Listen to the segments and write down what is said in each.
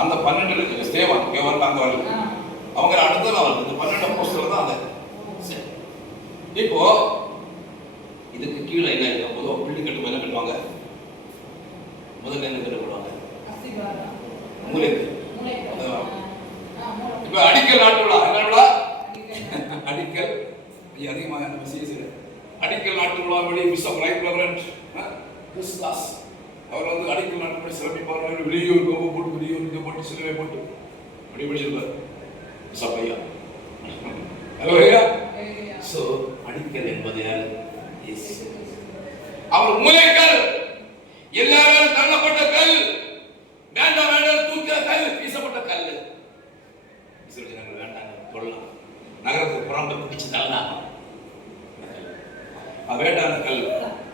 அந்த 12 ஸ்தேவான் இவர்கள் அங்க வரல, அவங்க அடுத்தது அவர் இந்த 12 அப்போஸ்தலர் தான் அந்த. இப்போ இதுக்கு கீழே என்ன இருக்கு? பொதுவாக பில்டிங் கட்டும் என்ன கட்டுவாங்க? முதல்ல என்ன கட்டுவாங்க? மூலைக்கு. இப்ப அடிக்கல் நாட்டு விழா என்ன விழா? அடிக்கல். அதிகமாக அடிக்கல் நாட்டு விழா படி பிஷப் ரைட் ரெவரண்ட் கிறிஸ்தாஸ் அவர் வந்து அடிக்கல் நாட்டு படி சிறப்பிப்பார்கள். வெளியூர் கோபு போட்டு வெளியூர் இதை போட்டு சிலுவை போட்டு அப்படி படிச்சிருப்பார் பிஷப் ஐயா. ஹலோ ஐயா. சோ அடிக்கல் என்பது யாரு? அவர் மூலைக்கல், எல்லாரும் தள்ளப்பட்ட கல், வேண்டாம் வேண்டாம் தூக்கிற கல், வீசப்பட்ட கல். நாங்கள் வேண்டாம் சொல்லலாம், நகரத்துக்கு புறம்பு பிடிச்சு தள்ளலாம். வேண்டான கல்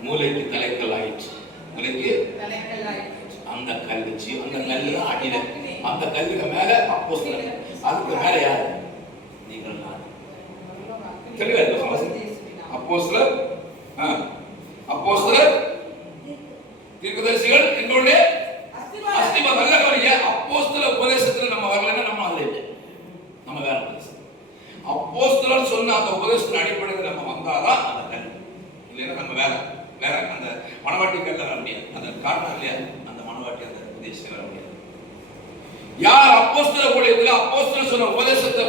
மூளைக்கு தலைக்கல் ஆயிடுச்சு. மூளைக்கு அந்த கல் வச்சு அந்த கல்லு தான் அடியில, அந்த கல்லுக்கு மேல அப்போஸ்தலர், அதுக்கு மேல யாரு? நீங்கள் நான். தெளிவா இருக்கு. அப்போஸ்தலர், அப்போஸ்தலர், தீர்க்கதரிசிகள் எங்களுடைய அஸ்திவாரம். நல்ல கவனிங்க. அப்போஸ்தல உபதேசத்துல நம்ம வரலன்னா நம்ம அதுல இல்லை, நம்ம வேற உபதேசம். அப்போஸ்தலர் சொன்ன அந்த உபதேசத்தின் அடிப்படையில் நம்ம வந்தாதான் அந்த கல், இல்லைன்னா நம்ம வேற வேற அந்த மனவாட்டி கல்ல வர முடியாது. அந்த காரணம் இல்லையா, அந்த மனவாட்டி அந்த உபதேசத்தை வர முடியாது. யார் அப்போஸ்தலர் ஊழியத்தில் அப்போஸ்தலர் சொன்ன உபதேசத்தை